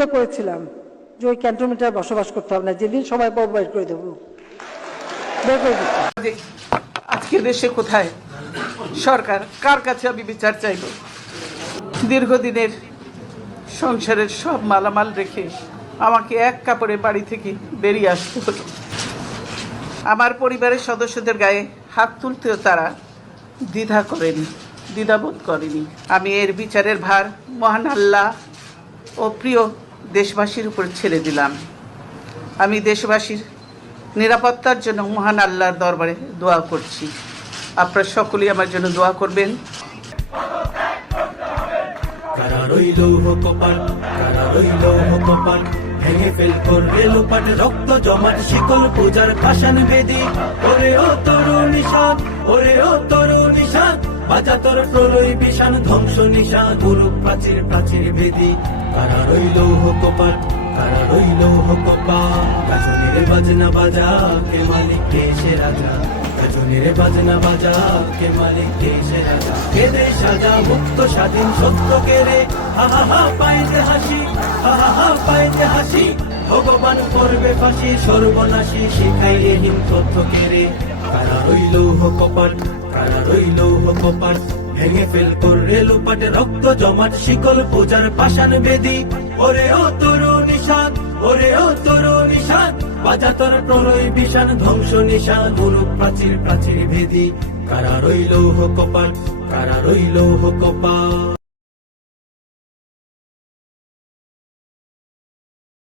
প্রতিজ্ঞা করেছিলাম যে ওই ক্যান্টনমেন্টে বসবাস করতে হবে না, যেদিন সময় পাবো বের করে দেবো আজকে দেশে কোথায়? সরকার, কার কাছে আমি বিচার চাইব? দীর্ঘদিনের সংসারের সব মালামাল রেখে আমাকে এক কাপড়ে বাড়ি থেকে বেরিয়ে আসতে হলো। আমার পরিবারের সদস্যদের গায়ে হাত তুলতেও তারা দ্বিধা করেনি, দ্বিধাবোধ করেনি। আমি এর বিচারের ভার মহান আল্লাহ ও প্রিয় দেশবাসীর উপর ছেড়ে দিলাম। আমি দেশবাসীর নিরাপত্তার জন্য মহান আল্লাহর দরবারে দোয়া করছি। আপনারা সকলেই আমার জন্য দোয়া করবেন। ভেঙে ফেল রক্ত জমাট, শিকল পূজার পাশান বেদি। ওরে ও তরু নিশান ওরে ও তরু নিশান বাজা তোর প্রলয় বিশান ধ্বংস নিশান গুরু প্রাচীর প্রাচীর বেদি। কারা রইল কপাল কারা রইল কপাল বাজনা বাজা, কে মালিক, কে সে রাজা? গাছনের বাজনা বাজা, কে মালিক, কে সে রাজা? কে সাজা মুক্ত, স্বাধীন, সত্য কে রে? হা হা হা পাইতে হাসি, হা হা হা পাইতে হাসি। ভগবান করবে ফাঁসি, সর্বনাশী শিখাই রে হিম তথ্য কে রে? কারা রইল কপাট কারা রইল কপাট ভেঙে ফেল লোপাটে রক্ত জমাট শিকল পূজার পাষাণ বেদি। ওরে ও তরু নিশান, ওরে ও তরু নিশান বাজা প্রলয় বিশান ধ্বংস নিশান গুরু প্রাচীর প্রাচীর ভেদি। কারা রইল কপাট কারা রইল কপাট